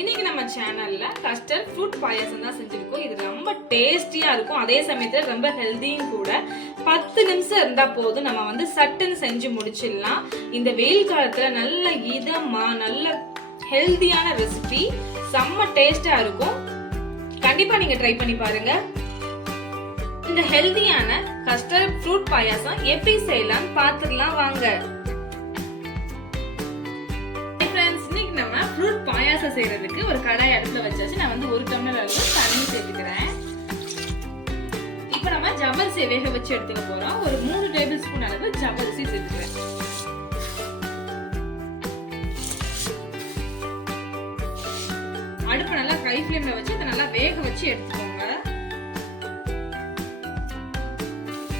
இன்னைக்கு நம்ம சேனல்ல கஸ்டர்ட் ஃப்ரூட் பாயாசம் தான் செஞ்சிருக்கோம். இது ரொம்ப டேஸ்டியா இருக்கும். அதே சமயத்துல ரொம்ப ஹெல்தியும் கூட. பத்து நிமிஷம் இருந்தா போதும். நம்ம வந்து சட்டுன்னு செஞ்சு முடிச்சிடலாம். இந்த வெயில் காலத்துல நல்ல இதமா நல்ல ஹெல்தியான ரெசிபி செம்ம டேஸ்டா இருக்கும். கண்டிப்பா நீங்க ட்ரை பண்ணி பாருங்க. இந்த ஹெல்தியான கஸ்டர்ட் ஃப்ரூட் பாயாசம் எப்படி செய்யலாம்னு பார்த்துடலாம் வாங்க. தோசை செய்யறதுக்கு ஒரு கடாய் அடுப்புல வச்சாச்சு. நான் வந்து ஒரு டம்ளர் அளவு தண்ணி சேர்த்துக்கிறேன். இப்போ நம்ம ஜவ்வரிசியை வேக வச்சு எடுத்துக்க போறோம். ஒரு மூணு டேபிள் ஸ்பூன் அளவு ஜவ்வரிசி சேர்த்துக்கிறேன். அடுப்பு நல்லா ஹை ஃப்ளேம்ல வச்சு இதை நல்லா வேக வச்சு எடுத்துக்கோங்க.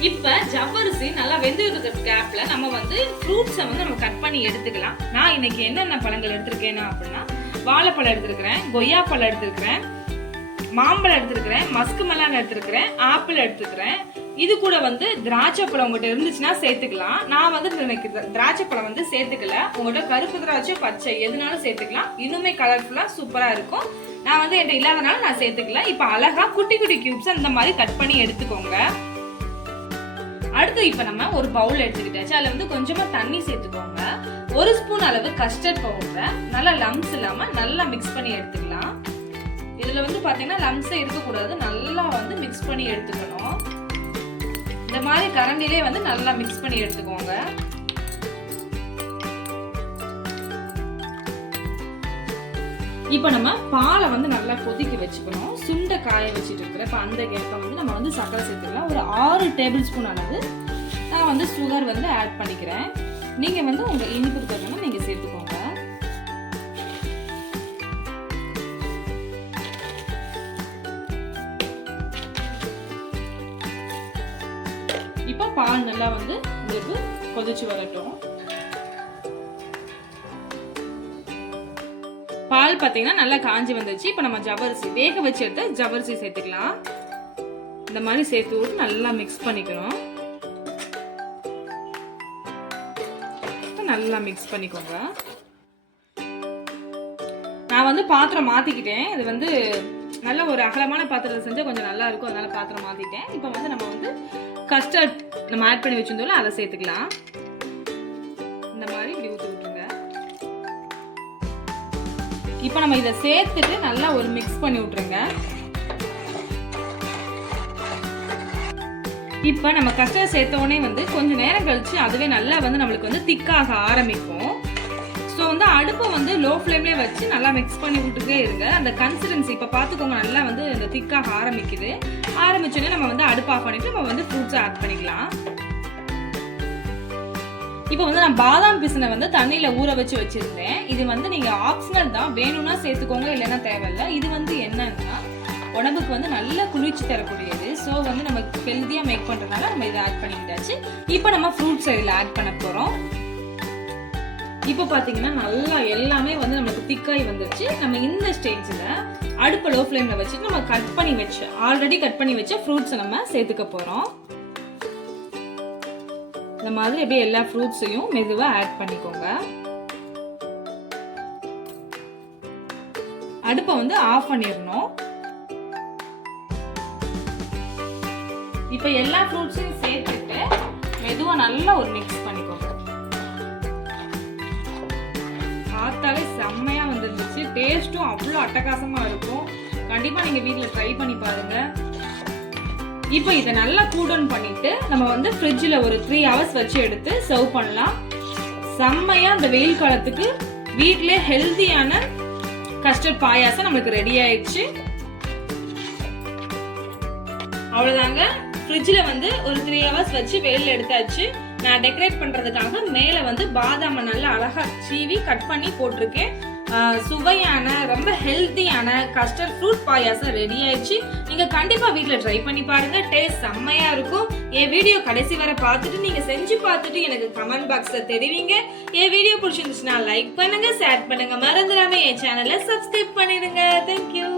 இப்ப ஜவ்வரிசி நல்லா வெந்திருக்கிற கேப்ல நம்ம வந்து ஃப்ரூட்ஸை வந்து நம்ம கட் பண்ணி எடுத்துக்கலாம். நான் இன்னைக்கு என்னென்ன பழங்கள் எடுத்திருக்கேன்னா அப்படின்னா வாழைப்பழம் எடுத்திருக்கிறேன் கொய்யா பழம் எடுத்திருக்கிறேன் மாம்பழம் எடுத்திருக்கிறேன் மஸ்கு மலான் எடுத்திருக்கிறேன் ஆப்பிள் எடுத்துக்கிறேன் இது கூட வந்து திராட்சை பழம் உங்ககிட்ட இருந்துச்சுன்னா சேர்த்துக்கலாம். நான் வந்து எனக்கு திராட்சை பழம் வந்து சேர்த்துக்கல. உங்கள்கிட்ட கருப்பு திராட்சை பச்சை எதுனாலும் சேர்த்துக்கலாம். இன்னுமே கலர்ஃபுல்லாக சூப்பராக இருக்கும். நான் வந்து என்கிட்ட இல்லாதனால நான் சேர்த்துக்கல. இப்போ அழகாக குட்டி குட்டி கியூப்ஸ் அந்த மாதிரி கட் பண்ணி எடுத்துக்கோங்க. அடுத்து இப்போ நம்ம ஒரு பவுல் எடுத்துக்கிட்டாச்சு. அதில் வந்து கொஞ்சமாக தண்ணி சேர்த்துக்கோங்க. ஒரு ஸ்பூன் அளவு கஸ்டர்ட் பவுடரை நல்லா லம்ஸ் இல்லாமல் நல்லா மிக்ஸ் பண்ணி எடுத்துக்கலாம். இதில் வந்து பார்த்தீங்கன்னா லம்ஸே இருக்கக்கூடாது நல்லா வந்து மிக்ஸ் பண்ணி எடுத்துக்கணும். இந்த மாதிரி கரண்டிலே வந்து நல்லா மிக்ஸ் பண்ணி எடுத்துக்கோங்க. இப்போ நம்ம பாலை வந்து நல்லா கொதிக்க வச்சுக்கணும். சுண்டை காய வச்சுட்டு இருக்கிற இப்போ அந்த கேப்பை வந்து நம்ம வந்து சக்கரை சேர்த்துக்கலாம். ஒரு ஆறு டேபிள் ஸ்பூன் அளவு நான் வந்து சுகர் வந்து ஆட் பண்ணிக்கிறேன். நீங்கள் வந்து உங்கள் இனிப்பு தக்கணும் நீங்கள் சேர்த்துக்கோங்க. இப்போ பால் நல்லா வந்து உங்களுக்கு கொதிச்சு வரட்டும். பால் பார்த்தீங்கன்னா நல்லா காஞ்சி வந்துச்சு இப்போ நம்ம ஜவரிசி வேக வச்சு எடுத்து ஜவரிசி சேர்த்துக்கலாம். இந்த மாதிரி சேர்த்து விட்டு நல்லா மிக்ஸ் பண்ணிக்கணும். நல்லா மிக்ஸ் பண்ணிக்கோங்க. நான் வந்து பாத்திரம் மாற்றிக்கிட்டேன் இது வந்து நல்ல ஒரு அகலமான பாத்திரத்தை செஞ்சால் கொஞ்சம் நல்லா இருக்கும். அதனால பாத்திரம் மாற்றிட்டேன் இப்போ வந்து நம்ம வந்து கஸ்டர்ட் நம்ம ஆட் பண்ணி வச்சிருந்தோம்ல அதை சேர்த்துக்கலாம். இந்த மாதிரி இப்படி ஊற்றி விட்டுருங்க. இப்போ நம்ம இதை சேர்த்துட்டு நல்லா ஒரு மிக்ஸ் பண்ணி விட்டுருங்க. இப்போ நம்ம கஸ்டர்ட் சேர்த்தோடனே வந்து கொஞ்சம் நேரம் கழித்து அதுவே நல்லா வந்து நம்மளுக்கு வந்து திக்காக ஆரம்பிக்கும். ஸோ வந்து அடுப்பை வந்து லோ ஃப்ளேம்லேயே வச்சு நல்லா மிக்ஸ் பண்ணி விட்டுட்டே இருங்க. அந்த கன்சிஸ்டன்சி இப்போ பார்த்துக்கோங்க நல்லா வந்து இந்த திக்காக ஆரம்பிக்குது. ஆரம்பிச்சோடனே நம்ம வந்து அடுப்பு ஆஃப் பண்ணிட்டு நம்ம வந்து ஃப்ரூட்ஸை ஆட் பண்ணிக்கலாம். இப்போ வந்து நான் பாதாம் பிசினை வந்து தண்ணியில் ஊற வச்சு வச்சுருந்தேன். இது வந்து நீங்கள் ஆப்ஷனல் தான். வேணும்னா சேர்த்துக்கோங்க இல்லைன்னா தேவையில்லை. இது வந்து என்னன்னா உடம்புக்கு வந்து நல்ல குளிர்ச்சி தரக்கூடியது. ஸோ வந்து நம்ம ஹெல்த்தியாக மேக் பண்ணுறதுனால நம்ம இதை ஆட் பண்ணிக்கிட்டாச்சு. இப்போ நம்ம ஃப்ரூட்ஸ் இதில் ஆட் பண்ண போகிறோம் இப்போ பார்த்தீங்கன்னா நல்லா எல்லாமே வந்து நமக்கு திக்காய் வந்துருச்சு. நம்ம இந்த ஸ்டேஜில் அடுப்பை லோ ஃப்ளேமில் வச்சு நம்ம கட் பண்ணி வச்சு ஆல்ரெடி கட் பண்ணி வச்ச ஃப்ரூட்ஸை நம்ம சேர்த்துக்க போகிறோம் இந்த மாதிரி அப்படியே எல்லா ஃப்ரூட்ஸையும் மெதுவாக ஆட் பண்ணிக்கோங்க. அடுப்பை வந்து ஆஃப் பண்ணிடணும். இப்போ எல்லா ஃப்ரூட்ஸையும் சேர்த்துட்டு மெதுவாக நல்லா ஒரு மிக்ஸ் பண்ணிக்கோங்க. பார்த்தாலே செம்மையாக வந்துருந்துச்சு. டேஸ்ட்டும் அவ்வளோ அட்டகாசமாக இருக்கும். கண்டிப்பாக நீங்கள் வீட்டில் ட்ரை பண்ணி பாருங்கள் இப்போ இதை நல்லா கூடவுன் பண்ணிட்டு நம்ம வந்து ஃப்ரிட்ஜில் ஒரு த்ரீ ஹவர்ஸ் வச்சு எடுத்து சர்வ் பண்ணலாம். செம்மையாக அந்த வெயில் காலத்துக்கு வீட்டிலே ஹெல்த்தியான கஸ்டர்ட் பாயாசம் நம்மளுக்கு ரெடி ஆயிடுச்சு. அவ்வளோதாங்க ஃப்ரிட்ஜில் வந்து ஒரு த்ரீ ஹவர்ஸ் வச்சு வெளியில் எடுத்தாச்சு. நான் டெக்கரேட் பண்ணுறதுக்காக மேலே வந்து பாதாமை நல்லா அழகாக சீவி கட் பண்ணி போட்டிருக்கேன். சுவையான ரொம்ப ஹெல்த்தியான கஸ்டர்ட் ஃப்ரூட் பாயாசம் ரெடி ஆயிடுச்சு. நீங்கள் கண்டிப்பாக வீட்டில் ட்ரை பண்ணி பாருங்கள் டேஸ்ட் செம்மையாக இருக்கும். என் வீடியோ கடைசி வரை பார்த்துட்டு நீங்கள் செஞ்சு பார்த்துட்டு எனக்கு கமெண்ட் பாக்ஸில் தெரிவிங்க. என் வீடியோ பிடிச்சிருந்துச்சுன்னா லைக் பண்ணுங்கள் ஷேர் பண்ணுங்கள் மறந்துடாமல் என் சேனலை சப்ஸ்கிரைப் பண்ணிடுங்க. தேங்க்யூ